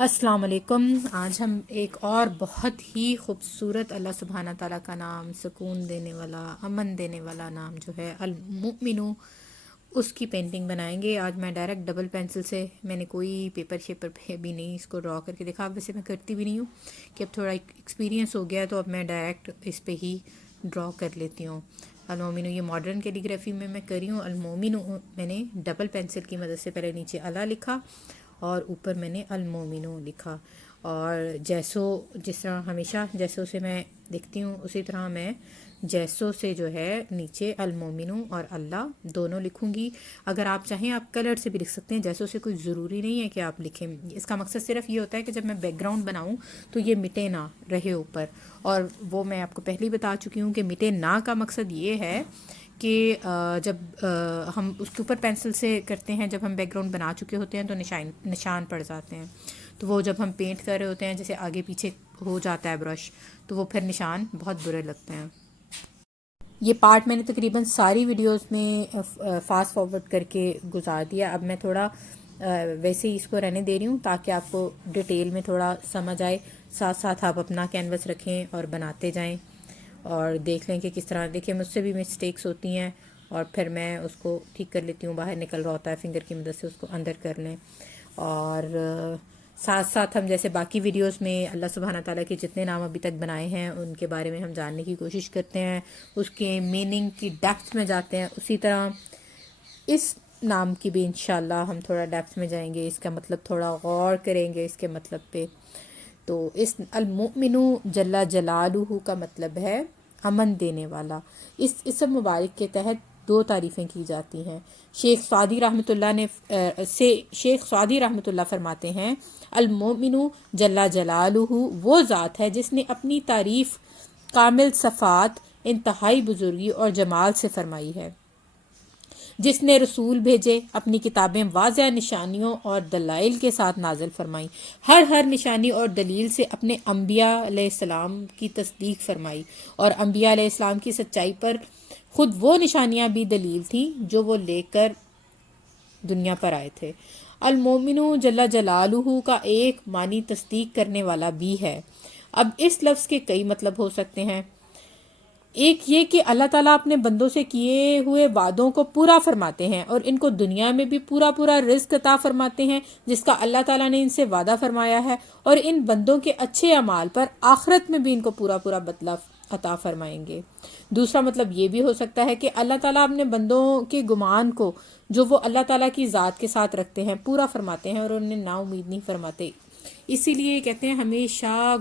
السلام علیکم۔ آج ہم ایک اور بہت ہی خوبصورت اللہ سبحانہ تعالیٰ کا نام، سکون دینے والا، امن دینے والا نام جو ہے المؤمنو، اس کی پینٹنگ بنائیں گے۔ آج میں ڈائریکٹ ڈبل پینسل سے، میں نے کوئی پیپر شیپر پہ بھی نہیں اس کو ڈرا کر کے دیکھا، ویسے میں کرتی بھی نہیں ہوں کہ اب تھوڑا ایکسپیرینس ہو گیا تو اب میں ڈائریکٹ اس پہ ہی ڈرا کر لیتی ہوں۔ المؤمنو یہ ماڈرن کیلیگرافی میں کر رہی ہوں۔ المؤمنو میں نے ڈبل پینسل کی مدد سے پہلے نیچے اللہ لکھا اور اوپر میں نے المؤمنو لکھا، اور جس طرح ہمیشہ جیسوں سے میں لکھتی ہوں اسی طرح میں جیسوں سے جو ہے نیچے المؤمنو اور اللہ دونوں لکھوں گی۔ اگر آپ چاہیں آپ کلر سے بھی لکھ سکتے ہیں، جیسوں سے کوئی ضروری نہیں ہے کہ آپ لکھیں۔ اس کا مقصد صرف یہ ہوتا ہے کہ جب میں بیک گراؤنڈ بناؤں تو یہ مٹے نہ رہے اوپر، اور وہ میں آپ کو پہلے ہی بتا چکی ہوں کہ مٹے نہ کا مقصد یہ ہے کہ جب ہم اس کے اوپر پینسل سے کرتے ہیں، جب ہم بیک گراؤنڈ بنا چکے ہوتے ہیں تو نشان پڑ جاتے ہیں، تو وہ جب ہم پینٹ کر رہے ہوتے ہیں جیسے آگے پیچھے ہو جاتا ہے برش، تو وہ پھر نشان بہت برے لگتے ہیں۔ یہ پارٹ میں نے تقریباً ساری ویڈیوز میں فاسٹ فارورڈ کر کے گزار دیا۔ اب میں تھوڑا ویسے ہی اس کو رہنے دے رہی ہوں تاکہ آپ کو ڈیٹیل میں تھوڑا سمجھ آئے، ساتھ ساتھ آپ اپنا کینوس رکھیں اور بناتے جائیں اور دیکھ لیں کہ کس طرح۔ دیکھیں مجھ سے بھی مسٹیکس ہوتی ہیں اور پھر میں اس کو ٹھیک کر لیتی ہوں، باہر نکل رہا ہوتا ہے فنگر کی مدد سے اس کو اندر کر لیں۔ اور ساتھ ساتھ ہم جیسے باقی ویڈیوز میں اللہ سبحانہ تعالیٰ کے جتنے نام ابھی تک بنائے ہیں ان کے بارے میں ہم جاننے کی کوشش کرتے ہیں، اس کے میننگ کی ڈیپتھ میں جاتے ہیں، اسی طرح اس نام کی بھی انشاءاللہ ہم تھوڑا ڈیپتھ میں جائیں گے، اس کا مطلب تھوڑا غور کریں گے اس کے مطلب پہ۔ تو اس المؤمنو جل جلالہ کا مطلب ہے امن دینے والا۔ اس اسم مبارک کے تحت دو تعریفیں کی جاتی ہیں۔ شیخ سعدی رحمۃ اللہ فرماتے ہیں المؤمنو جل جلالہ وہ ذات ہے جس نے اپنی تعریف کامل صفات، انتہائی بزرگی اور جمال سے فرمائی ہے، جس نے رسول بھیجے، اپنی کتابیں واضح نشانیوں اور دلائل کے ساتھ نازل فرمائیں، ہر نشانی اور دلیل سے اپنے انبیاء علیہ السلام کی تصدیق فرمائی، اور انبیاء علیہ السلام کی سچائی پر خود وہ نشانیاں بھی دلیل تھیں جو وہ لے کر دنیا پر آئے تھے۔ المؤمنو جل جلالہ کا ایک معنی تصدیق کرنے والا بھی ہے۔ اب اس لفظ کے کئی مطلب ہو سکتے ہیں۔ ایک یہ کہ اللہ تعالیٰ اپنے بندوں سے کیے ہوئے وعدوں کو پورا فرماتے ہیں اور ان کو دنیا میں بھی پورا رزق عطا فرماتے ہیں جس کا اللہ تعالیٰ نے ان سے وعدہ فرمایا ہے، اور ان بندوں کے اچھے اعمال پر آخرت میں بھی ان کو پورا بدلہ عطا فرمائیں گے۔ دوسرا مطلب یہ بھی ہو سکتا ہے کہ اللہ تعالیٰ اپنے بندوں کے گمان کو جو وہ اللہ تعالیٰ کی ذات کے ساتھ رکھتے ہیں پورا فرماتے ہیں اور انہیں نا امید نہیں فرماتے، اسی لیے کہتے ہیں ہمیشہ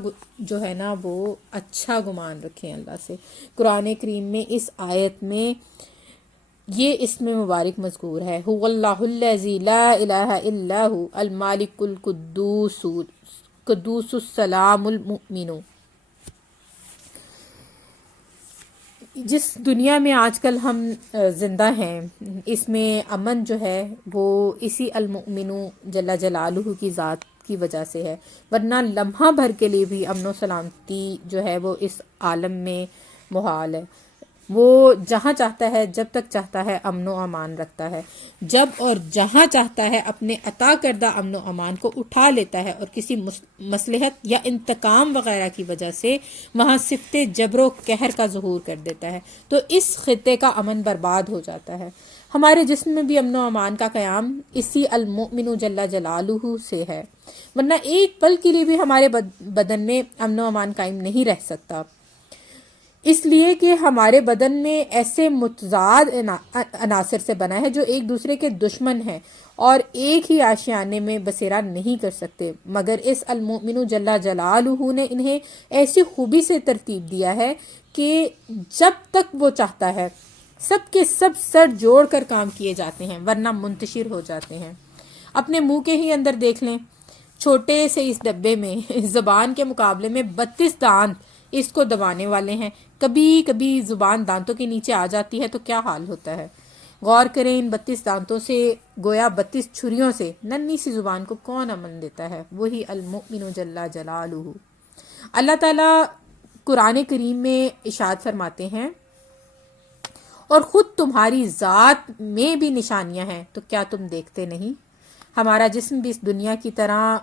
جو ہے نا وہ اچھا گمان رکھیں اللہ سے۔ قرآن کریم میں اس آیت میں یہ اسم مبارک مذکور ہے، هو اللہ الذی لا الہ الا هو المالک القدوس السلام المؤمن۔ جس دنیا میں آج کل ہم زندہ ہیں اس میں امن جو ہے وہ اسی المؤمنو جل جلالہ کی ذات کی وجہ سے ہے، ورنہ لمحہ بھر کے لیے بھی امن و سلامتی جو ہے وہ اس عالم میں محال ہے۔ وہ جہاں چاہتا ہے جب تک چاہتا ہے امن و امان رکھتا ہے، جب اور جہاں چاہتا ہے اپنے عطا کردہ امن و امان کو اٹھا لیتا ہے اور کسی مصلحت یا انتقام وغیرہ کی وجہ سے وہاں صفت جبر و قہر کا ظہور کر دیتا ہے تو اس خطے کا امن برباد ہو جاتا ہے۔ ہمارے جسم میں بھی امن و امان کا قیام اسی المؤمن جل جلالہ سے ہے، ورنہ ایک پل کے لیے بھی ہمارے بدن میں امن و امان قائم نہیں رہ سکتا، اس لیے کہ ہمارے بدن میں ایسے متضاد عناصر سے بنا ہے جو ایک دوسرے کے دشمن ہیں اور ایک ہی آشیانے میں بسیرا نہیں کر سکتے، مگر اس المؤمن جل جلالہ نے انہیں ایسی خوبی سے ترتیب دیا ہے کہ جب تک وہ چاہتا ہے سب کے سب سر جوڑ کر کام کیے جاتے ہیں ورنہ منتشر ہو جاتے ہیں۔ اپنے منہ کے ہی اندر دیکھ لیں، چھوٹے سے اس ڈبے میں زبان کے مقابلے میں 32 دانت اس کو دبانے والے ہیں، کبھی کبھی زبان دانتوں کے نیچے آ جاتی ہے تو کیا حال ہوتا ہے۔ غور کریں، ان 32 دانتوں سے گویا 32 چھریوں سے ننھی سی زبان کو کون امن دیتا ہے؟ وہی المؤمن جل جلالہ۔ اللہ تعالیٰ قرآن کریم میں ارشاد فرماتے ہیں اور خود تمہاری ذات میں بھی نشانیاں ہیں تو کیا تم دیکھتے نہیں؟ ہمارا جسم بھی اس دنیا کی طرح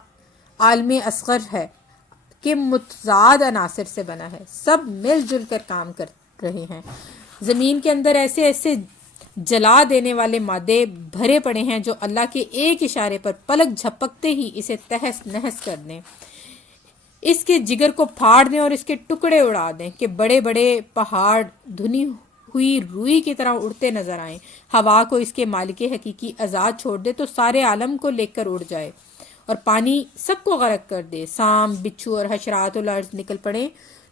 عالم اصغر ہے کہ متضاد عناصر سے بنا ہے، سب مل جل کر کام کر رہے ہیں۔ زمین کے اندر ایسے ایسے جلا دینے والے مادے بھرے پڑے ہیں جو اللہ کے ایک اشارے پر پلک جھپکتے ہی اسے تہس نہس کر دیں، اس کے جگر کو پھاڑ دیں اور اس کے ٹکڑے اڑا دیں کہ بڑے بڑے پہاڑ دھنی ہوئی روئی کی طرح اڑتے نظر آئیں۔ ہوا کو اس کے مالک حقیقی آزاد چھوڑ دے تو سارے عالم کو لے کر اڑ جائے، اور پانی سب کو غرق کر دے، سانپ بچھو اور حشرات الارض نکل پڑے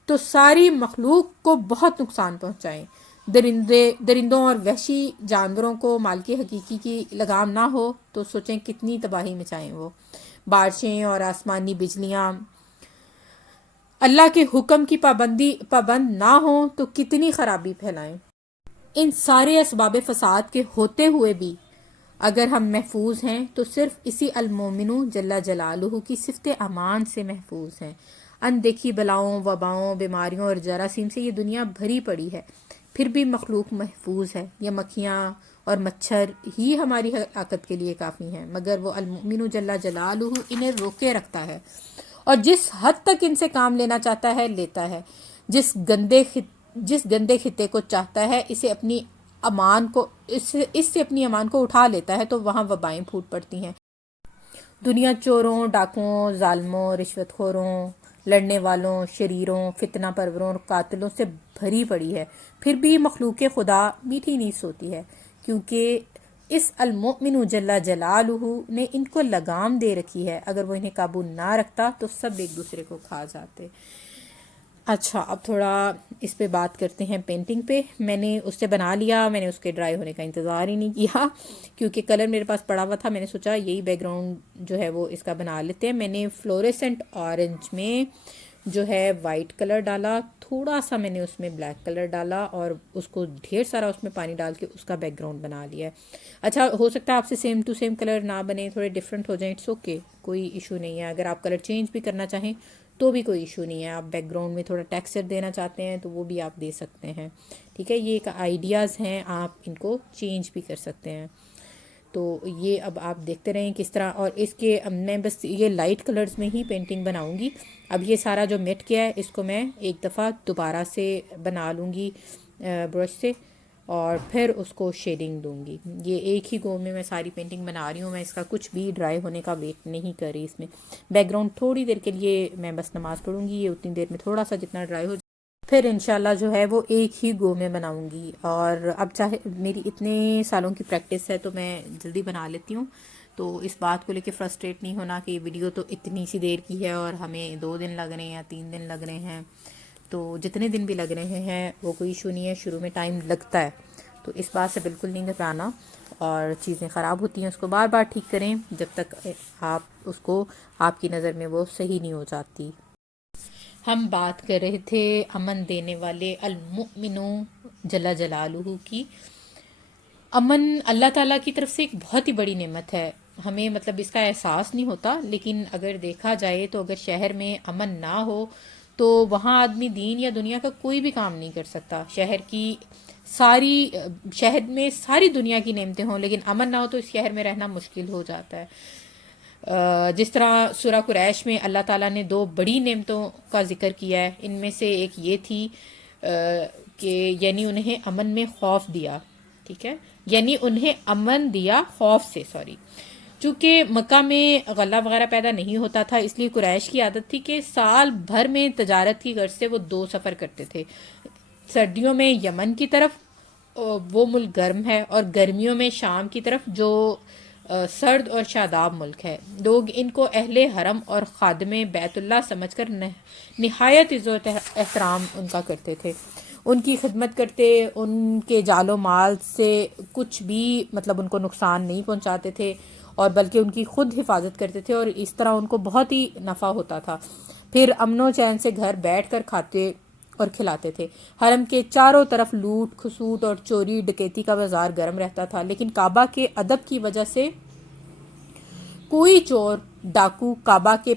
تو ساری مخلوق کو بہت نقصان پہنچائیں۔ درندوں اور وحشی جانوروں کو مالک حقیقی کی لگام نہ ہو تو سوچیں کتنی تباہی مچائیں وہ۔ بارشیں اور آسمانی بجلیاں اللہ کے حکم کی پابند نہ ہوں تو کتنی خرابی پھیلائیں۔ ان سارے اسباب فساد کے ہوتے ہوئے بھی اگر ہم محفوظ ہیں تو صرف اسی المومن جل جلالہ کی صفت امان سے محفوظ ہیں۔ اندیکھی بلاؤں، وباؤں، بیماریوں اور جراثیم سے یہ دنیا بھری پڑی ہے، پھر بھی مخلوق محفوظ ہے۔ یہ مکھیاں اور مچھر ہی ہماری ہلاکت کے لیے کافی ہیں، مگر وہ المؤمن جل جلالہ انہیں روکے رکھتا ہے اور جس حد تک ان سے کام لینا چاہتا ہے لیتا ہے۔ جس گندے خطے کو چاہتا ہے اس سے اپنی امان کو اٹھا لیتا ہے تو وہاں وبائیں پھوٹ پڑتی ہیں۔ دنیا چوروں، ڈاکوؤں، ظالموں، رشوت خوروں، لڑنے والوں، شریروں، فتنہ پروروں اور قاتلوں سے بھری پڑی ہے، پھر بھی مخلوق خدا میٹھی نیند سوتی ہے، کیونکہ اس المؤمن جل جلالہ نے ان کو لگام دے رکھی ہے۔ اگر وہ انہیں قابو نہ رکھتا تو سب ایک دوسرے کو کھا جاتے۔ اچھا، اب تھوڑا اس پہ بات کرتے ہیں پینٹنگ پہ۔ میں نے اس سے بنا لیا، میں نے اس کے ڈرائی ہونے کا انتظار ہی نہیں کیا کیونکہ کلر میرے پاس پڑا ہوا تھا۔ میں نے سوچا یہی بیک گراؤنڈ جو ہے وہ اس کا بنا لیتے ہیں۔ میں نے فلوریسنٹ آرنج میں جو ہے وائٹ کلر ڈالا، تھوڑا سا میں نے اس میں بلیک کلر ڈالا اور اس کو ڈھیر سارا اس میں پانی ڈال کے اس کا بیک گراؤنڈ بنا لیا ہے۔ اچھا، ہو سکتا ہے آپ سے سیم ٹو سیم کلر نہ بنے، تھوڑے ڈفرینٹ ہو جائیں، اٹس اوکے، کوئی ایشو نہیں ہے۔ اگر آپ کلر چینج بھی کرنا چاہیں تو بھی کوئی ایشو نہیں ہے، آپ بیک گراؤنڈ میں تھوڑا ٹیکسچر دینا چاہتے ہیں تو وہ بھی آپ دے سکتے ہیں، ٹھیک ہے۔ یہ ایک آئیڈیاز ہیں، آپ ان کو چینج بھی کر سکتے ہیں۔ تو یہ اب آپ دیکھتے رہیں کس طرح، اور اس کے میں بس یہ لائٹ کلرز میں ہی پینٹنگ بناؤں گی۔ اب یہ سارا جو مٹ کیا ہے اس کو میں ایک دفعہ دوبارہ سے بنا لوں گی برش سے، اور پھر اس کو شیڈنگ دوں گی۔ یہ ایک ہی گو میں ساری پینٹنگ بنا رہی ہوں، میں اس کا کچھ بھی ڈرائی ہونے کا ویٹ نہیں کر رہی۔ اس میں بیک گراؤنڈ تھوڑی دیر کے لیے میں بس نماز پڑھوں گی، یہ اتنی دیر میں تھوڑا سا جتنا ڈرائی ہو جائے پھر انشاءاللہ جو ہے وہ ایک ہی گو میں بناؤں گی۔ اور اب چاہے میری اتنے سالوں کی پریکٹس ہے تو میں جلدی بنا لیتی ہوں، تو اس بات کو لے کے فرسٹریٹ نہیں ہونا کہ یہ ویڈیو تو اتنی سی دیر کی ہے اور ہمیں 2 دن لگ رہے ہیں یا 3 دن لگ رہے ہیں۔ تو جتنے دن بھی لگ رہے ہیں وہ کوئی ایشو نہیں ہے، شروع میں ٹائم لگتا ہے تو اس بات سے بالکل نہیں گھبرانا، اور چیزیں خراب ہوتی ہیں اس کو بار بار ٹھیک کریں جب تک آپ اس کو آپ کی نظر میں وہ صحیح نہیں ہو جاتی۔ ہم بات کر رہے تھے امن دینے والے المؤمن جل جلالہ کی۔ امن اللہ تعالیٰ کی طرف سے ایک بہت ہی بڑی نعمت ہے، ہمیں مطلب اس کا احساس نہیں ہوتا، لیکن اگر دیکھا جائے تو اگر شہر میں امن نہ ہو تو وہاں آدمی دین یا دنیا کا کوئی بھی کام نہیں کر سکتا۔ شہر میں ساری دنیا کی نعمتیں ہوں لیکن امن نہ ہو تو اس شہر میں رہنا مشکل ہو جاتا ہے۔ جس طرح سورہ قریش میں اللہ تعالیٰ نے 2 بڑی نعمتوں کا ذکر کیا ہے، ان میں سے ایک یہ تھی کہ یعنی انہیں امن میں خوف دیا، ٹھیک ہے، یعنی انہیں امن دیا خوف سے، چونکہ مکہ میں غلہ وغیرہ پیدا نہیں ہوتا تھا، اس لیے قریش کی عادت تھی کہ سال بھر میں تجارت کی غرض سے وہ 2 سفر کرتے تھے۔ سردیوں میں یمن کی طرف، وہ ملک گرم ہے، اور گرمیوں میں شام کی طرف جو سرد اور شاداب ملک ہے۔ لوگ ان کو اہل حرم اور خادم بیت اللہ سمجھ کر نہایت عزت احترام ان کا کرتے تھے، ان کی خدمت کرتے، ان کے جال و مال سے کچھ بھی مطلب ان کو نقصان نہیں پہنچاتے تھے، اور بلکہ ان کی خود حفاظت کرتے تھے، اور اس طرح ان کو بہت ہی نفع ہوتا تھا۔ پھر امن و چین سے گھر بیٹھ کر کھاتے اور کھلاتے تھے۔ حرم کے چاروں طرف لوٹ کھسوٹ اور چوری ڈکیتی کا بازار گرم رہتا تھا، لیکن کعبہ کے ادب کی وجہ سے کوئی چور ڈاکو کعبہ کے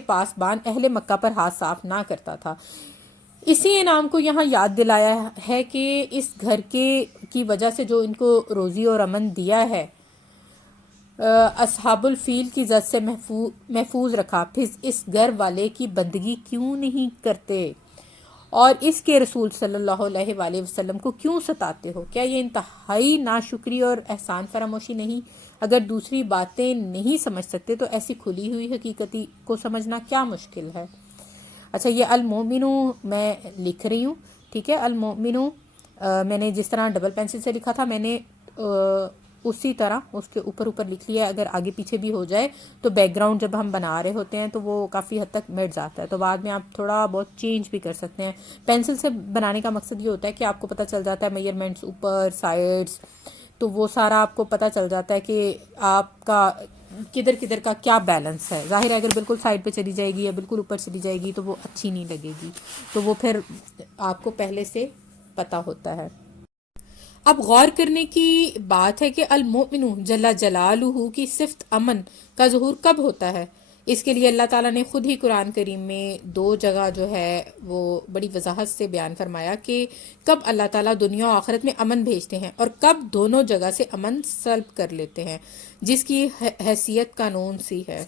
پاسبان اہل مکہ پر ہاتھ صاف نہ کرتا تھا۔ اسی انعام کو یہاں یاد دلایا ہے کہ اس گھر کی وجہ سے جو ان کو روزی اور امن دیا ہے اصحاب الفیل کی زد سے محفوظ رکھا، پھر اس گھر والے کی بندگی کیوں نہیں کرتے اور اس کے رسول صلی اللہ علیہ وآلہ وسلم کو کیوں ستاتے ہو؟ کیا یہ انتہائی ناشکری اور احسان فراموشی نہیں؟ اگر دوسری باتیں نہیں سمجھ سکتے تو ایسی کھلی ہوئی حقیقتی کو سمجھنا کیا مشکل ہے؟ اچھا، یہ المومنو میں لکھ رہی ہوں، ٹھیک ہے۔ المومنو میں نے جس طرح ڈبل پینسل سے لکھا تھا میں نے اسی طرح اس کے اوپر لکھ لیا ہے۔ اگر آگے پیچھے بھی ہو جائے تو بیک گراؤنڈ جب ہم بنا رہے ہوتے ہیں تو وہ کافی حد تک مٹ جاتا ہے، تو بعد میں آپ تھوڑا بہت چینج بھی کر سکتے ہیں۔ پینسل سے بنانے کا مقصد یہ ہوتا ہے کہ آپ کو پتہ چل جاتا ہے میجرمنٹس اوپر سائڈس، تو وہ سارا آپ کو پتہ چل جاتا ہے کہ آپ کا کدھر کا کیا بیلنس ہے۔ ظاہر ہے اگر بالکل سائڈ پہ چلی جائے گی یا بالکل اوپر چلی جائے گی تو وہ اچھی نہیں لگے گی، تو وہ پھر آپ کو پہلے سے پتہ ہوتا ہے۔ اب غور کرنے کی بات ہے کہ المؤمن جل جلالہ کی صفت امن کا ظہور کب ہوتا ہے؟ اس کے لیے اللہ تعالیٰ نے خود ہی قرآن کریم میں 2 جگہ جو ہے وہ بڑی وضاحت سے بیان فرمایا کہ کب اللہ تعالیٰ دنیا و آخرت میں امن بھیجتے ہیں اور کب دونوں جگہ سے امن سلب کر لیتے ہیں، جس کی حیثیت قانون سی ہے۔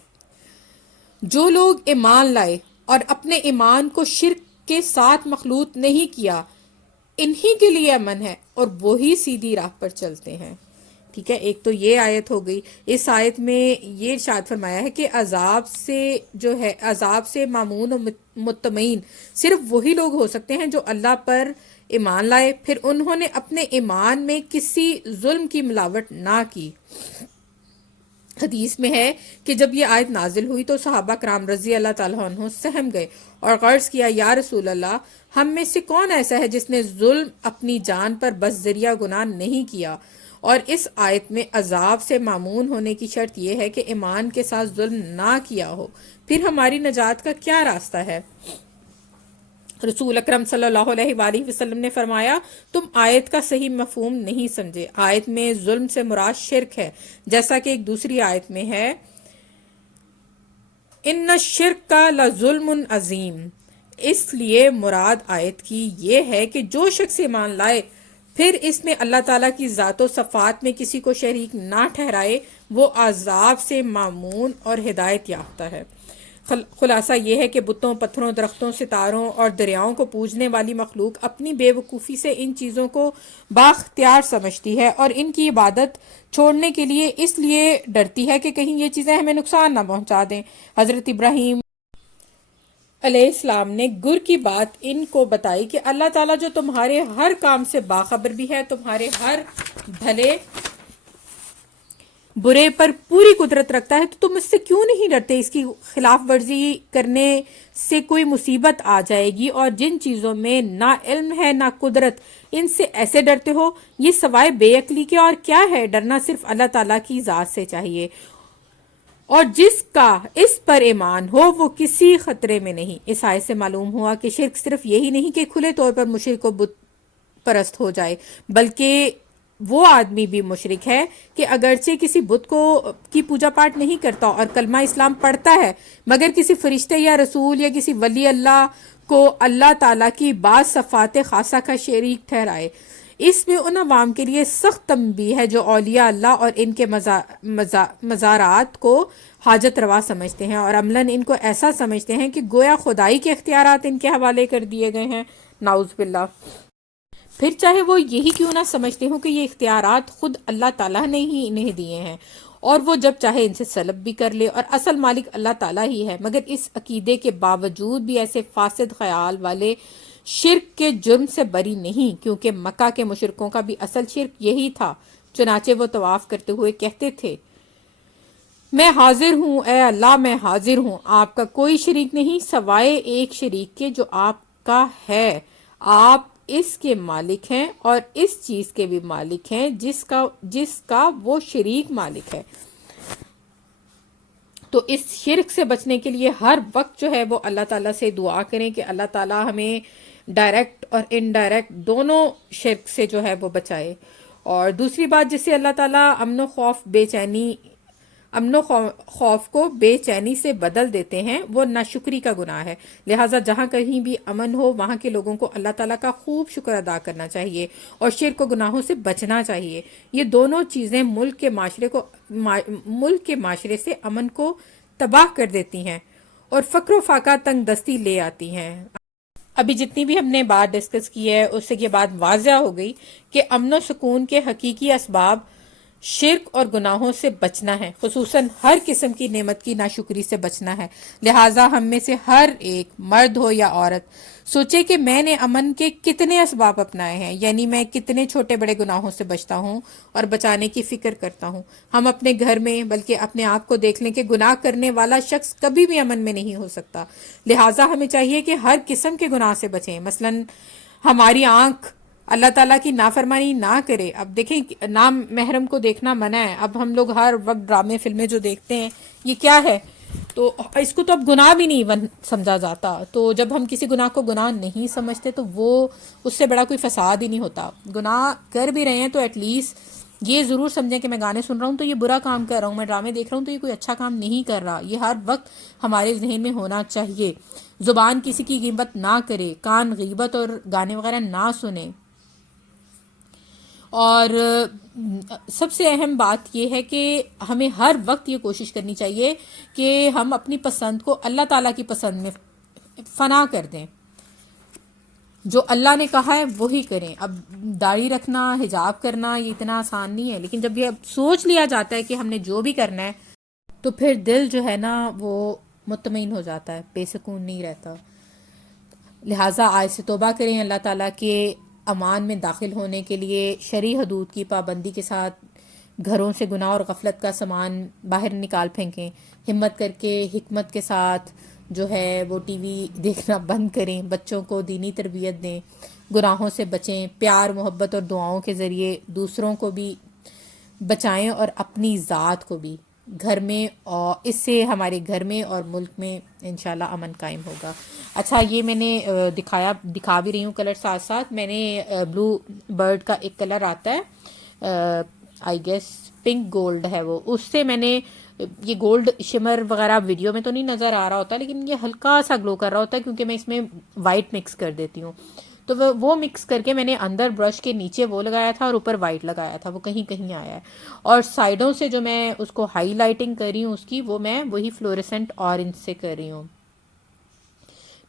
جو لوگ ایمان لائے اور اپنے ایمان کو شرک کے ساتھ مخلوط نہیں کیا، انہی کے لیے امن ہے اور وہی سیدھی راہ پر چلتے ہیں۔ ٹھیک ہے، ایک تو یہ آیت ہو گئی۔ اس آیت میں یہ ارشاد فرمایا ہے کہ عذاب سے مامون و مطمئن صرف وہی لوگ ہو سکتے ہیں جو اللہ پر ایمان لائے، پھر انہوں نے اپنے ایمان میں کسی ظلم کی ملاوٹ نہ کی۔ حدیث میں ہے کہ جب یہ آیت نازل ہوئی تو صحابہ کرام رضی اللہ تعالیٰ عنہ سہم گئے اور غرض کیا، یا رسول اللہ، ہم میں سے کون ایسا ہے جس نے ظلم اپنی جان پر بس ذریعہ گناہ نہیں کیا؟ اور اس آیت میں عذاب سے مامون ہونے کی شرط یہ ہے کہ ایمان کے ساتھ ظلم نہ کیا ہو، پھر ہماری نجات کا کیا راستہ ہے؟ رسول اکرم صلی اللہ علیہ وآلہ وسلم نے فرمایا، تم آیت کا صحیح مفہوم نہیں سمجھے۔ آیت میں ظلم سے مراد شرک ہے، جیسا کہ ایک دوسری آیت میں ہے، ان الشرک لظلم عظیم۔ اس لیے مراد آیت کی یہ ہے کہ جو شخص ایمان لائے پھر اس میں اللہ تعالیٰ کی ذات و صفات میں کسی کو شریک نہ ٹھہرائے، وہ عذاب سے مامون اور ہدایت یافتہ ہے۔ خلاصہ یہ ہے کہ بتوں، پتھروں، درختوں، ستاروں اور دریاؤں کو پوجنے والی مخلوق اپنی بے وقوفی سے ان چیزوں کو بااختیار سمجھتی ہے اور ان کی عبادت چھوڑنے کے لیے اس لیے ڈرتی ہے کہ کہیں یہ چیزیں ہمیں نقصان نہ پہنچا دیں۔ حضرت ابراہیم علیہ السلام نے گر کی بات ان کو بتائی کہ اللہ تعالیٰ جو تمہارے ہر کام سے باخبر بھی ہے، تمہارے ہر بھلے برے پر پوری قدرت رکھتا ہے، تو تم اس سے کیوں نہیں ڈرتے؟ اس کی خلاف ورزی کرنے سے کوئی مصیبت آ جائے گی، اور جن چیزوں میں نہ علم ہے نہ قدرت، ان سے ایسے ڈرتے ہو، یہ سوائے بے عقلی کے اور کیا ہے؟ ڈرنا صرف اللہ تعالیٰ کی ذات سے چاہیے، اور جس کا اس پر ایمان ہو وہ کسی خطرے میں نہیں۔ اس آیت سے معلوم ہوا کہ شرک صرف یہی نہیں کہ کھلے طور پر مشرک و بت پرست ہو جائے، بلکہ وہ آدمی بھی مشرک ہے کہ اگرچہ کسی بت کی پوجا پاٹ نہیں کرتا اور کلمہ اسلام پڑھتا ہے، مگر کسی فرشتے یا رسول یا کسی ولی اللہ کو اللہ تعالیٰ کی بعض صفات خاصہ کا شریک ٹھہرائے۔ اس میں ان عوام کے لیے سخت تنبیہ ہے جو اولیاء اللہ اور ان کے مزارات کو حاجت روا سمجھتے ہیں اور عملاً ان کو ایسا سمجھتے ہیں کہ گویا خدائی کے اختیارات ان کے حوالے کر دیے گئے ہیں، نعوذ باللہ۔ پھر چاہے وہ یہی کیوں نہ سمجھتے ہوں کہ یہ اختیارات خود اللہ تعالیٰ نے ہی انہیں دیے ہیں اور وہ جب چاہے ان سے سلب بھی کر لے، اور اصل مالک اللہ تعالیٰ ہی ہے، مگر اس عقیدے کے باوجود بھی ایسے فاسد خیال والے شرک کے جرم سے بری نہیں، کیونکہ مکہ کے مشرکوں کا بھی اصل شرک یہی تھا۔ چنانچہ وہ طواف کرتے ہوئے کہتے تھے، میں حاضر ہوں اے اللہ، میں حاضر ہوں، آپ کا کوئی شریک نہیں سوائے ایک شریک کے جو آپ کا ہے، آپ اس کے مالک ہیں اور اس چیز کے بھی مالک ہیں جس کا وہ شریک مالک ہے۔ تو اس شرک سے بچنے کے لیے ہر وقت جو ہے وہ اللہ تعالیٰ سے دعا کریں کہ اللہ تعالیٰ ہمیں ڈائریکٹ اور انڈائریکٹ دونوں شرک سے جو ہے وہ بچائے۔ اور دوسری بات جس سے اللہ تعالیٰ امن و خوف، بے چینی امن و خوف کو بے چینی سے بدل دیتے ہیں، وہ ناشکری کا گناہ ہے۔ لہٰذا جہاں کہیں بھی امن ہو وہاں کے لوگوں کو اللہ تعالیٰ کا خوب شکر ادا کرنا چاہیے اور شرک و گناہوں سے بچنا چاہیے۔ یہ دونوں چیزیں ملک کے معاشرے سے امن کو تباہ کر دیتی ہیں اور فقر و فاقہ تنگ دستی لے آتی ہیں۔ ابھی جتنی بھی ہم نے بات ڈسکس کی ہے اس سے یہ بات واضح ہو گئی کہ امن و سکون کے حقیقی اسباب شرک اور گناہوں سے بچنا ہے، خصوصاً ہر قسم کی نعمت کی ناشکری سے بچنا ہے۔ لہٰذا ہم میں سے ہر ایک، مرد ہو یا عورت، سوچے کہ میں نے امن کے کتنے اسباب اپنائے ہیں، یعنی میں کتنے چھوٹے بڑے گناہوں سے بچتا ہوں اور بچانے کی فکر کرتا ہوں۔ ہم اپنے گھر میں بلکہ اپنے آپ کو دیکھ لیں کہ گناہ کرنے والا شخص کبھی بھی امن میں نہیں ہو سکتا۔ لہٰذا ہمیں چاہیے کہ ہر قسم کے گناہ سے بچیں۔ مثلاً ہماری آنکھ اللہ تعالیٰ کی نافرمانی نہ کرے۔ اب دیکھیں نام محرم کو دیکھنا منع ہے، اب ہم لوگ ہر وقت ڈرامے فلمیں جو دیکھتے ہیں یہ کیا ہے، تو اس کو تو اب گناہ بھی نہیں سمجھا جاتا۔ تو جب ہم کسی گناہ کو گناہ نہیں سمجھتے تو وہ اس سے بڑا کوئی فساد ہی نہیں ہوتا۔ گناہ کر بھی رہے ہیں تو ایٹ لیسٹ یہ ضرور سمجھیں کہ میں گانے سن رہا ہوں تو یہ برا کام کر رہا ہوں، میں ڈرامے دیکھ رہا ہوں تو یہ کوئی اچھا کام نہیں کر رہا۔ یہ ہر وقت ہمارے ذہن میں ہونا چاہیے۔ زبان کسی کی غیبت نہ کرے، کان غیبت اور گانے وغیرہ نہ سنے، اور سب سے اہم بات یہ ہے کہ ہمیں ہر وقت یہ کوشش کرنی چاہیے کہ ہم اپنی پسند کو اللہ تعالیٰ کی پسند میں فنا کر دیں۔ جو اللہ نے کہا ہے وہی کریں۔ اب داڑھی رکھنا، حجاب کرنا یہ اتنا آسان نہیں ہے، لیکن جب یہ سوچ لیا جاتا ہے کہ ہم نے جو بھی کرنا ہے تو پھر دل جو ہے نا وہ مطمئن ہو جاتا ہے، بے سکون نہیں رہتا۔ لہٰذا آج سے توبہ کریں، اللہ تعالیٰ کے امان میں داخل ہونے کے لیے شرعی حدود کی پابندی کے ساتھ گھروں سے گناہ اور غفلت کا سامان باہر نکال پھینکیں۔ ہمت کر کے حکمت کے ساتھ جو ہے وہ ٹی وی دیکھنا بند کریں، بچوں کو دینی تربیت دیں، گناہوں سے بچیں، پیار محبت اور دعاؤں کے ذریعے دوسروں کو بھی بچائیں اور اپنی ذات کو بھی۔ گھر میں، اور اس سے ہمارے گھر میں اور ملک میں انشاءاللہ امن قائم ہوگا۔ اچھا، یہ میں نے دکھا بھی رہی ہوں کلر ساتھ ساتھ۔ میں نے بلو برڈ کا ایک کلر آتا ہے، آئی گیس پنک گولڈ ہے وہ، اس سے میں نے یہ گولڈ شمر وغیرہ ویڈیو میں تو نہیں نظر آ رہا ہوتا، لیکن یہ ہلکا سا گلو کر رہا ہوتا ہے کیونکہ میں اس میں وائٹ مکس کر دیتی ہوں۔ تو وہ مکس کر کے میں نے اندر برش کے نیچے وہ لگایا تھا اور اوپر وائٹ لگایا تھا، وہ کہیں کہیں آیا ہے۔ اور سائڈوں سے جو میں اس کو ہائی لائٹنگ کر رہی ہوں اس کی، وہ میں وہی فلوریسنٹ اورنج سے کر رہی ہوں۔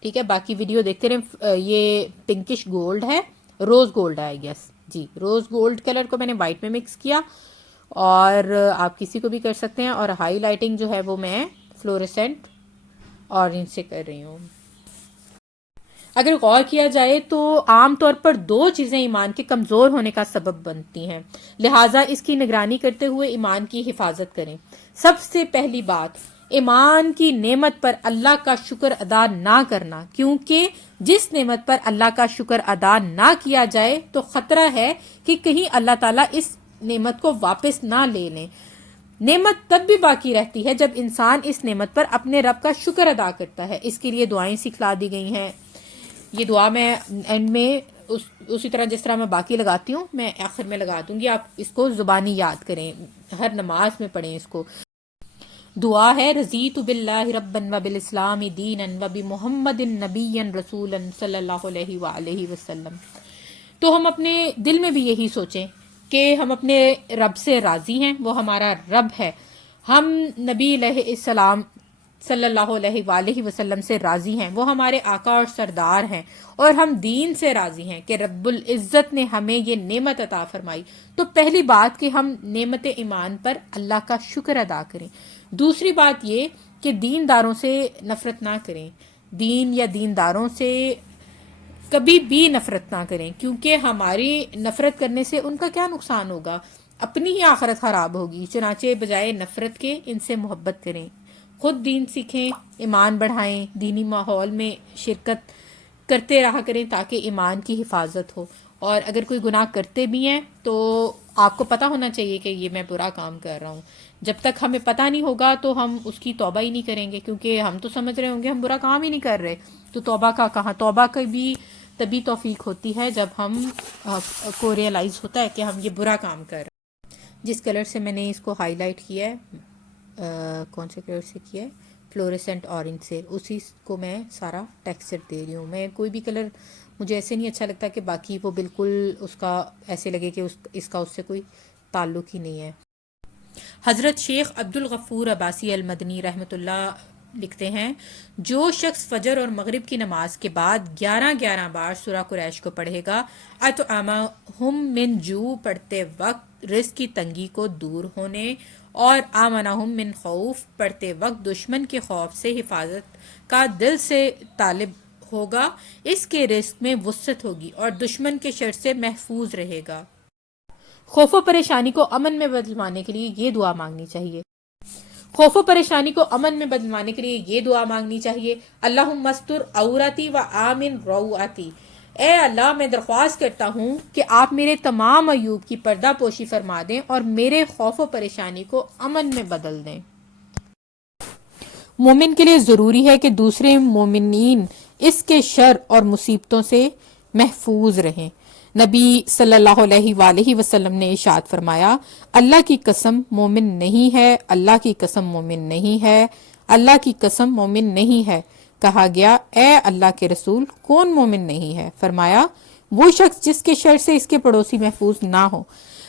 ٹھیک ہے، باقی ویڈیو دیکھتے رہیں۔ یہ پنکش گولڈ ہے، روز گولڈ ہے آئی گیس، جی روز گولڈ کلر کو میں نے وائٹ میں مکس کیا، اور آپ کسی کو بھی کر سکتے ہیں، اور ہائی لائٹنگ جو ہے وہ میں فلوریسنٹ اورنج سے کر رہی ہوں۔ اگر غور کیا جائے تو عام طور پر دو چیزیں ایمان کے کمزور ہونے کا سبب بنتی ہیں، لہٰذا اس کی نگرانی کرتے ہوئے ایمان کی حفاظت کریں۔ سب سے پہلی بات، ایمان کی نعمت پر اللہ کا شکر ادا نہ کرنا، کیونکہ جس نعمت پر اللہ کا شکر ادا نہ کیا جائے تو خطرہ ہے کہ کہیں اللہ تعالیٰ اس نعمت کو واپس نہ لے لیں۔ نعمت تب بھی باقی رہتی ہے جب انسان اس نعمت پر اپنے رب کا شکر ادا کرتا ہے۔ اس کے لیے دعائیں سکھلا دی گئی ہیں۔ یہ دعا میں اینڈ میں اسی طرح جس طرح میں باقی لگاتی ہوں میں آخر میں لگا دوں گی، آپ اس کو زبانی یاد کریں، ہر نماز میں پڑھیں اس کو۔ دعا ہے، رضیت باللہ ربا وبالاسلام دینا وبمحمد نبیا رسولا صلی اللہ علیہ وآلہ وسلم۔ تو ہم اپنے دل میں بھی یہی سوچیں کہ ہم اپنے رب سے راضی ہیں، وہ ہمارا رب ہے، ہم نبی علیہ السلام صلی اللہ علیہ وآلہ وسلم سے راضی ہیں، وہ ہمارے آقا اور سردار ہیں، اور ہم دین سے راضی ہیں کہ رب العزت نے ہمیں یہ نعمت عطا فرمائی۔ تو پہلی بات کہ ہم نعمت ایمان پر اللہ کا شکر ادا کریں۔ دوسری بات یہ کہ دینداروں سے نفرت نہ کریں، دین یا دینداروں سے کبھی بھی نفرت نہ کریں، کیونکہ ہماری نفرت کرنے سے ان کا کیا نقصان ہوگا، اپنی ہی آخرت خراب ہوگی۔ چنانچہ بجائے نفرت کے ان سے محبت کریں، خود دین سیکھیں، ایمان بڑھائیں، دینی ماحول میں شرکت کرتے رہا کریں تاکہ ایمان کی حفاظت ہو۔ اور اگر کوئی گناہ کرتے بھی ہیں تو آپ کو پتہ ہونا چاہیے کہ یہ میں برا کام کر رہا ہوں۔ جب تک ہمیں پتہ نہیں ہوگا تو ہم اس کی توبہ ہی نہیں کریں گے، کیونکہ ہم تو سمجھ رہے ہوں گے ہم برا کام ہی نہیں کر رہے، تو توبہ کا کہاں؟ توبہ کا بھی تبھی توفیق ہوتی ہے جب ہم کو ریئلائز ہوتا ہے کہ ہم یہ برا کام کر رہے ہیں۔ جس کلر سے میں نے اس کو ہائی لائٹ کیا ہے کون سے کلر سے کیا ہے، فلوریسنٹ اورنج سے، اسی کو میں سارا ٹیکسچر دے رہی ہوں. میں کوئی بھی کلر مجھے ایسے نہیں اچھا لگتا کہ باقی وہ بالکل اس کا ایسے لگے کہ اس کا اس سے کوئی تعلق ہی نہیں ہے. حضرت شیخ عبد الغفور عباسی المدنی رحمۃ اللہ لکھتے ہیں، جو شخص فجر اور مغرب کی نماز کے بعد 11 بار سورہ قریش کو پڑھے گا، اطعمہم من جو پڑھتے وقت رزق کی تنگی کو دور ہونے، اور آمنہم من خوف پڑھتے وقت دشمن کے خوف سے حفاظت کا دل سے طالب ہوگا، اس کے رزق میں وسعت ہوگی اور دشمن کے شر سے محفوظ رہے گا. خوف و پریشانی کو امن میں بدلوانے کے لیے یہ دعا مانگنی چاہیے. خوف و پریشانی کو امن میں بدلوانے کے لیے یہ دعا مانگنی چاہیے، اللہم استر عورتی و آمن روعتی. اے اللہ، میں درخواست کرتا ہوں کہ آپ میرے تمام عیوب کی پردہ پوشی فرما دیں اور میرے خوف و پریشانی کو امن میں بدل دیں. مومن کے لیے ضروری ہے کہ دوسرے مومنین اس کے شر اور مصیبتوں سے محفوظ رہیں. نبی صلی اللہ علیہ وآلہ وسلم نے ارشاد فرمایا، اللہ کی قسم مومن نہیں ہے، اللہ کی قسم مومن نہیں ہے، اللہ کی قسم مومن نہیں ہے. کہا گیا، اے اللہ کے رسول، کون مومن نہیں ہے؟ فرمایا، وہ شخص جس کے شر سے اس کے پڑوسی محفوظ نہ ہو.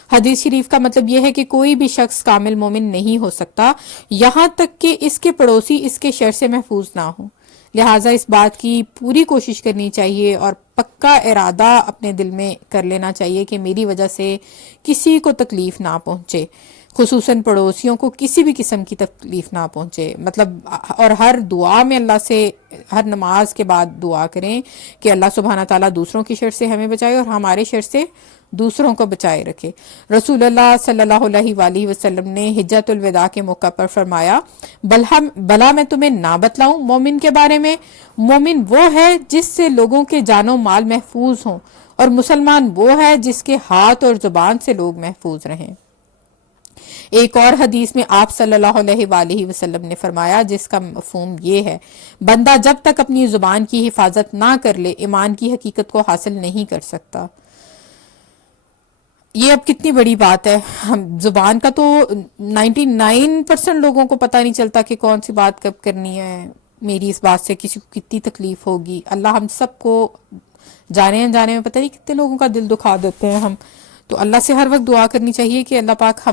حدیث شریف کا مطلب یہ ہے کہ کوئی بھی شخص کامل مومن نہیں ہو سکتا یہاں تک کہ اس کے پڑوسی اس کے شر سے محفوظ نہ ہو. لہٰذا اس بات کی پوری کوشش کرنی چاہیے اور پکا ارادہ اپنے دل میں کر لینا چاہیے کہ میری وجہ سے کسی کو تکلیف نہ پہنچے، خصوصاً پڑوسیوں کو کسی بھی قسم کی تکلیف نہ پہنچے. مطلب اور ہر دعا میں اللہ سے، ہر نماز کے بعد دعا کریں کہ اللہ سبحانہ تعالیٰ دوسروں کی شر سے ہمیں بچائے اور ہمارے شر سے دوسروں کو بچائے رکھے. رسول اللہ صلی اللہ علیہ وآلہ وسلم نے حجۃ الوداع کے موقع پر فرمایا، بلا میں تمہیں نہ بتلاؤں مومن کے بارے میں؟ مومن وہ ہے جس سے لوگوں کے جان و مال محفوظ ہوں، اور مسلمان وہ ہے جس کے ہاتھ اور زبان سے لوگ محفوظ رہیں. ایک اور حدیث میں آپ صلی اللہ علیہ وآلہ وسلم نے فرمایا، جس کا مفہوم یہ ہے، بندہ جب تک اپنی زبان کی حفاظت نہ کر لے ایمان کی حقیقت کو حاصل نہیں کر سکتا. یہ اب کتنی بڑی بات ہے. ہم زبان کا تو 99% لوگوں کو پتہ نہیں چلتا کہ کون سی بات کب کرنی ہے. میری اس بات سے کسی کو کتنی تکلیف ہوگی. اللہ ہم سب کو جانے انجانے میں پتہ نہیں کتنے لوگوں کا دل دکھا دیتے ہیں ہم. تو اللہ سے ہر وقت دعا کرنی چاہیے کہ اللہ پاک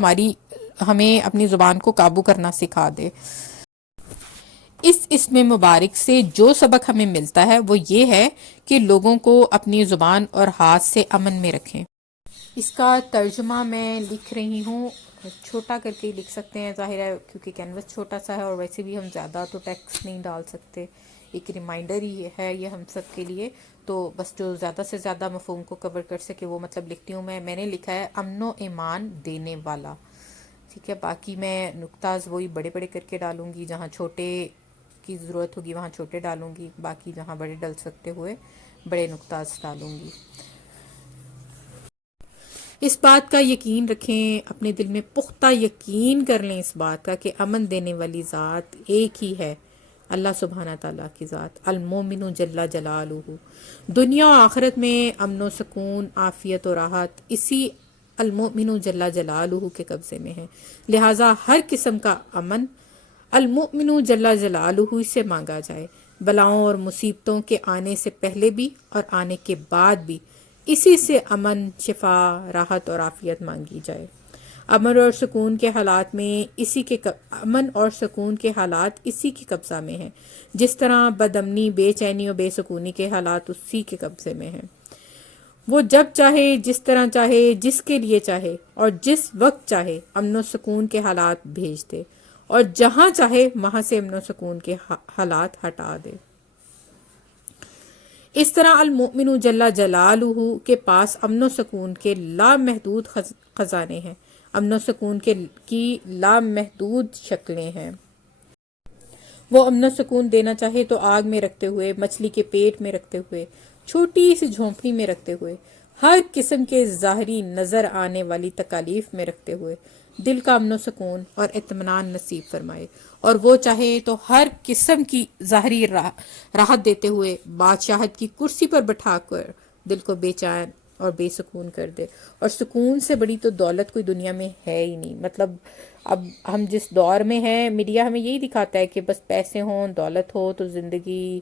ہمیں اپنی زبان کو قابو کرنا سکھا دے. اس اسم مبارک سے جو سبق ہمیں ملتا ہے وہ یہ ہے کہ لوگوں کو اپنی زبان اور ہاتھ سے امن میں رکھیں. اس کا ترجمہ میں لکھ رہی ہوں، چھوٹا کر کے لکھ سکتے ہیں، ظاہر ہے کیونکہ کینوس چھوٹا سا ہے اور ویسے بھی ہم زیادہ تو ٹیکسٹ نہیں ڈال سکتے. ایک ریمائنڈر ہی ہے یہ ہم سب کے لیے، تو بس جو زیادہ سے زیادہ مفہوم کو کور کر سکے وہ مطلب لکھتی ہوں. میں نے لکھا ہے امن و ایمان دینے والا. ٹھیک ہے، باقی میں نقطاز وہی بڑے بڑے کر کے ڈالوں گی، جہاں چھوٹے کی ضرورت ہوگی وہاں چھوٹے ڈالوں گی، باقی جہاں بڑے ڈل سکتے ہوئے بڑے نقطاز ڈالوں گی. اس بات کا یقین رکھیں، اپنے دل میں پختہ یقین کر لیں اس بات کا کہ امن دینے والی ذات ایک ہی ہے، اللہ سبحانہ تعالیٰ کی ذات، المومن جل جلالہ. دنیا و آخرت میں امن و سکون، عافیت و راحت اسی المومن جل جلالہ کے قبضے میں ہے. لہٰذا ہر قسم کا امن المؤمن جل جلالہ سے مانگا جائے. بلاؤں اور مصیبتوں کے آنے سے پہلے بھی اور آنے کے بعد بھی اسی سے امن، شفا، راحت اور عافیت مانگی جائے. امن اور سکون کے حالات اسی کے قبضہ میں ہیں، جس طرح بد امنی، بے چینی اور بے سکونی کے حالات اسی کے قبضے میں ہیں. وہ جب چاہے، جس طرح چاہے، جس کے لیے چاہے اور جس وقت چاہے امن و سکون کے حالات بھیج دے، اور جہاں چاہے وہاں سے امن و سکون کے حالات ہٹا دے. اس طرح المؤمن جل جلالہ کے پاس امن و سکون کے لامحدود خزانے ہیں، امن و سکون کی لامحدود شکلیں ہیں. وہ امن و سکون دینا چاہے تو آگ میں رکھتے ہوئے، مچھلی کے پیٹ میں رکھتے ہوئے، چھوٹی سی جھونپڑی میں رکھتے ہوئے، ہر قسم کے ظاہری نظر آنے والی تکالیف میں رکھتے ہوئے دل کا امن و سکون اور اطمینان نصیب فرمائے. اور وہ چاہے تو ہر قسم کی ظاہری راحت دیتے ہوئے بادشاہت کی کرسی پر بٹھا کر دل کو بے چین اور بے سکون کر دے. اور سکون سے بڑی تو دولت کوئی دنیا میں ہے ہی نہیں. مطلب اب ہم جس دور میں ہیں، میڈیا ہمیں یہی دکھاتا ہے کہ بس پیسے ہوں، دولت ہو تو زندگی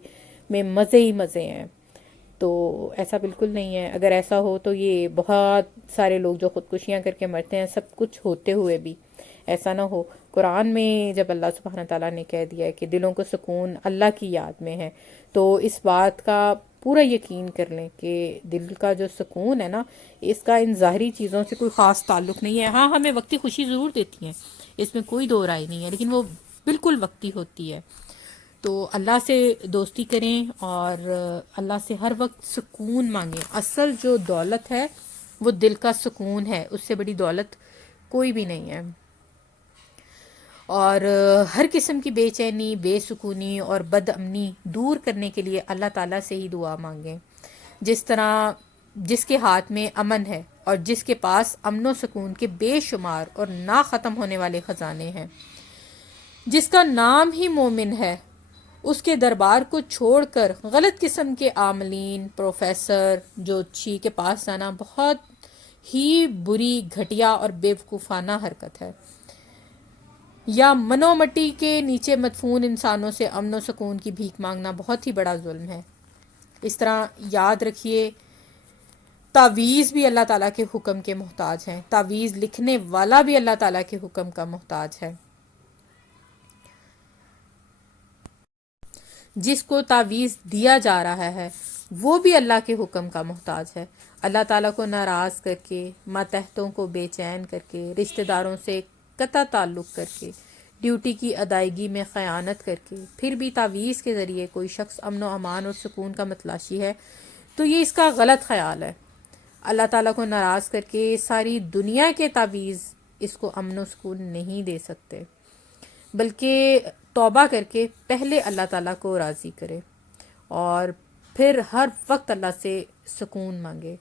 میں مزے ہی مزے ہیں. تو ایسا بالکل نہیں ہے. اگر ایسا ہو تو یہ بہت سارے لوگ جو خودکشیاں کر کے مرتے ہیں، سب کچھ ہوتے ہوئے بھی ایسا نہ ہو. قرآن میں جب اللہ سبحانہ تعالیٰ نے کہہ دیا ہے کہ دلوں کو سکون اللہ کی یاد میں ہے، تو اس بات کا پورا یقین کر لیں کہ دل کا جو سکون ہے نا، اس کا ان ظاہری چیزوں سے کوئی خاص تعلق نہیں ہے. ہاں، ہمیں وقتی خوشی ضرور دیتی ہیں، اس میں کوئی دو رائے نہیں ہے، لیکن وہ بالکل وقتی ہوتی ہے. تو اللہ سے دوستی کریں اور اللہ سے ہر وقت سکون مانگیں. اصل جو دولت ہے وہ دل کا سکون ہے، اس سے بڑی دولت کوئی بھی نہیں ہے. اور ہر قسم کی بے چینی، بے سکونی اور بد امنی دور کرنے کے لیے اللہ تعالیٰ سے ہی دعا مانگیں. جس طرح جس کے ہاتھ میں امن ہے اور جس کے پاس امن و سکون کے بے شمار اور نہ ختم ہونے والے خزانے ہیں، جس کا نام ہی مومن ہے، اس کے دربار کو چھوڑ کر غلط قسم کے عاملین، پروفیسر، جوتشی کے پاس جانا بہت ہی بری، گھٹیا اور بیوقوفانہ حرکت ہے. یا منو مٹی کے نیچے مدفون انسانوں سے امن و سکون کی بھیک مانگنا بہت ہی بڑا ظلم ہے. اس طرح یاد رکھیے، تعویذ بھی اللہ تعالیٰ کے حکم کے محتاج ہیں، تعویذ لکھنے والا بھی اللہ تعالیٰ کے حکم کا محتاج ہے. جس کو تعویذ دیا جا رہا ہے وہ بھی اللہ کے حکم کا محتاج ہے. اللہ تعالیٰ کو ناراض کر کے، ماتحتوں کو بے چین کر کے، رشتہ داروں سے قطع تعلق کر کے، ڈیوٹی کی ادائیگی میں خیانت کر کے، پھر بھی تعویذ کے ذریعے کوئی شخص امن و امان اور سکون کا متلاشی ہے، تو یہ اس کا غلط خیال ہے. اللہ تعالیٰ کو ناراض کر کے ساری دنیا کے تعویذ اس کو امن و سکون نہیں دے سکتے، بلکہ توبہ کر کے پہلے اللہ تعالیٰ کو راضی کرے اور پھر ہر وقت اللہ سے سکون مانگے.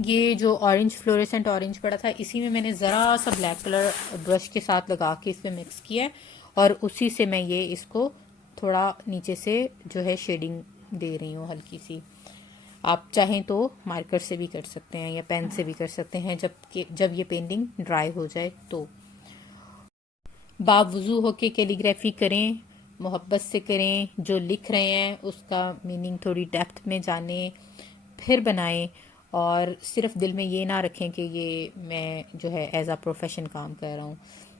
یہ جو اورنج فلوریسنٹ اورنج پڑا تھا، اسی میں نے ذرا سا بلیک کلر برش کے ساتھ لگا کے اس میں مکس کیا ہے، اور اسی سے میں یہ اس کو تھوڑا نیچے سے جو ہے شیڈنگ دے رہی ہوں ہلکی سی. آپ چاہیں تو مارکر سے بھی کر سکتے ہیں یا پین سے بھی کر سکتے ہیں، جب یہ پینٹنگ ڈرائی ہو جائے تو. باوضو ہو کے کیلیگرافی کریں، محبت سے کریں، جو لکھ رہے ہیں اس کا میننگ تھوڑی ڈیپتھ میں جانیں، پھر بنائیں. اور صرف دل میں یہ نہ رکھیں کہ یہ میں جو ہے ایز اے پروفیشن کام کر رہا ہوں.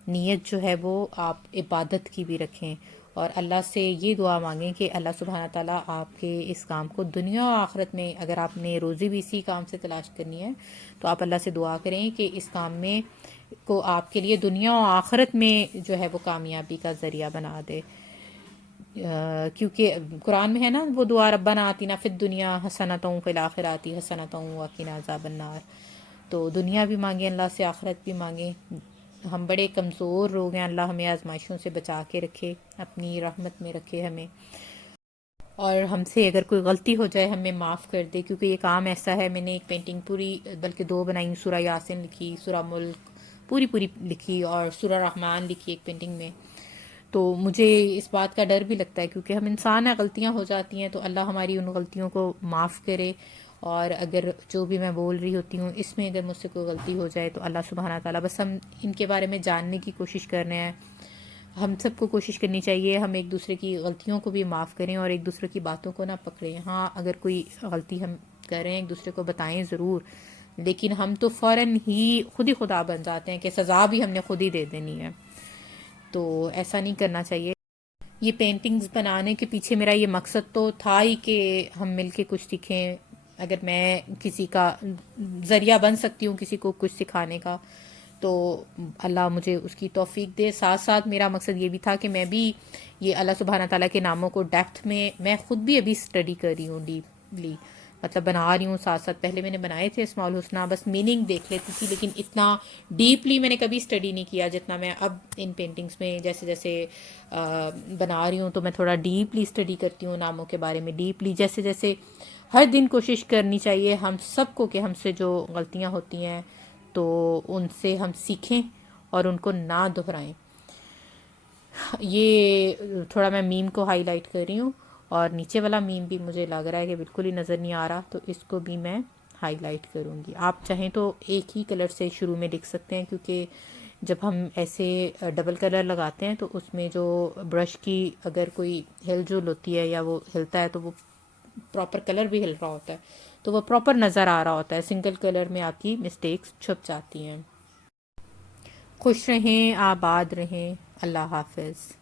نیت جو ہے وہ آپ عبادت کی بھی رکھیں، اور اللہ سے یہ دعا مانگیں کہ اللہ سبحانہ تعالیٰ آپ کے اس کام کو دنیا و آخرت میں، اگر آپ نے روزی بھی اسی کام سے تلاش کرنی ہے تو آپ اللہ سے دعا کریں کہ اس کام میں کو آپ کے لیے دنیا و آخرت میں جو ہے وہ کامیابی کا ذریعہ بنا دے. کیونکہ قرآن میں ہے نا وہ دعا، ربنا آتنا فی الدنیا حسنۃ وفی الآخرۃ حسنۃ وقنا عذاب النار. تو دنیا بھی مانگیں اللہ سے، آخرت بھی مانگیں. ہم بڑے کمزور لوگ ہیں، اللہ ہمیں آزمائشوں سے بچا کے رکھے، اپنی رحمت میں رکھے ہمیں، اور ہم سے اگر کوئی غلطی ہو جائے ہمیں معاف کر دے. کیونکہ یہ کام ایسا ہے، میں نے ایک پینٹنگ پوری بلکہ 2 بنائی، سورہ یاسین لکھی، سورہ ملک پوری لکھی، اور سورہ رحمان لکھی ایک پینٹنگ میں. تو مجھے اس بات کا ڈر بھی لگتا ہے کیونکہ ہم انسان ہیں، غلطیاں ہو جاتی ہیں، تو اللہ ہماری ان غلطیوں کو معاف کرے. اور اگر جو بھی میں بول رہی ہوتی ہوں اس میں اگر مجھ سے کوئی غلطی ہو جائے تو اللہ سبحانہ تعالیٰ، بس ہم ان کے بارے میں جاننے کی کوشش کر رہے ہیں. ہم سب کو کوشش کرنی چاہیے ہم ایک دوسرے کی غلطیوں کو بھی معاف کریں اور ایک دوسرے کی باتوں کو نہ پکڑیں. ہاں، اگر کوئی غلطی ہم کر رہے ہیں ایک دوسرے کو بتائیں ضرور، لیکن ہم تو فوراً ہی خود ہی خدا بن جاتے ہیں کہ سزا بھی ہم نے خود ہی دے دینی ہے. تو ایسا نہیں کرنا چاہیے. یہ پینٹنگز بنانے کے پیچھے میرا یہ مقصد تو تھا ہی کہ ہم مل کے کچھ سیکھیں. اگر میں کسی کا ذریعہ بن سکتی ہوں کسی کو کچھ سکھانے کا تو اللہ مجھے اس کی توفیق دے. ساتھ ساتھ میرا مقصد یہ بھی تھا کہ میں بھی یہ اللہ سبحانہ تعالیٰ کے ناموں کو ڈیپتھ میں خود بھی ابھی اسٹڈی کر رہی ہوں ڈیپلی، مطلب بنا رہی ہوں ساتھ ساتھ. پہلے میں نے بنائے تھے اسماء الحسنہ، بس میننگ دیکھ لیتی تھی، لیکن اتنا ڈیپلی میں نے کبھی اسٹڈی نہیں کیا جتنا میں اب ان پینٹنگز میں جیسے جیسے بنا رہی ہوں. تو میں تھوڑا ڈیپلی اسٹڈی کرتی ہوں ناموں کے بارے میں، ڈیپلی جیسے جیسے ہر دن کوشش کرنی چاہیے ہم سب کو کہ ہم سے جو غلطیاں ہوتی ہیں تو ان سے ہم سیکھیں اور ان کو نہ دہرائیں. یہ تھوڑا میں میم کو ہائی لائٹ کر رہی ہوں. اور نیچے والا میم بھی مجھے لگ رہا ہے کہ بالکل ہی نظر نہیں آ رہا، تو اس کو بھی میں ہائی لائٹ کروں گی. آپ چاہیں تو ایک ہی کلر سے شروع میں لکھ سکتے ہیں، کیونکہ جب ہم ایسے ڈبل کلر لگاتے ہیں تو اس میں جو برش کی اگر کوئی ہل جل ہوتی ہے یا وہ ہلتا ہے تو وہ پراپر کلر بھی ہل رہا ہوتا ہے، تو وہ پراپر نظر آ رہا ہوتا ہے. سنگل کلر میں آپ کی مسٹیکس چھپ جاتی ہیں. خوش رہیں، آباد رہیں. اللہ حافظ.